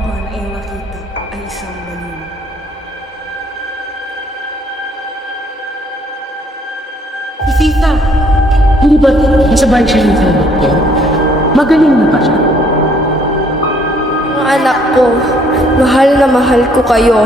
buwan ay nakita ay isang balon. Tita! Hindi ba kasabay siya yung sa doktor? Magaling na ba siya? Mga anak ko, mahal na mahal ko kayo.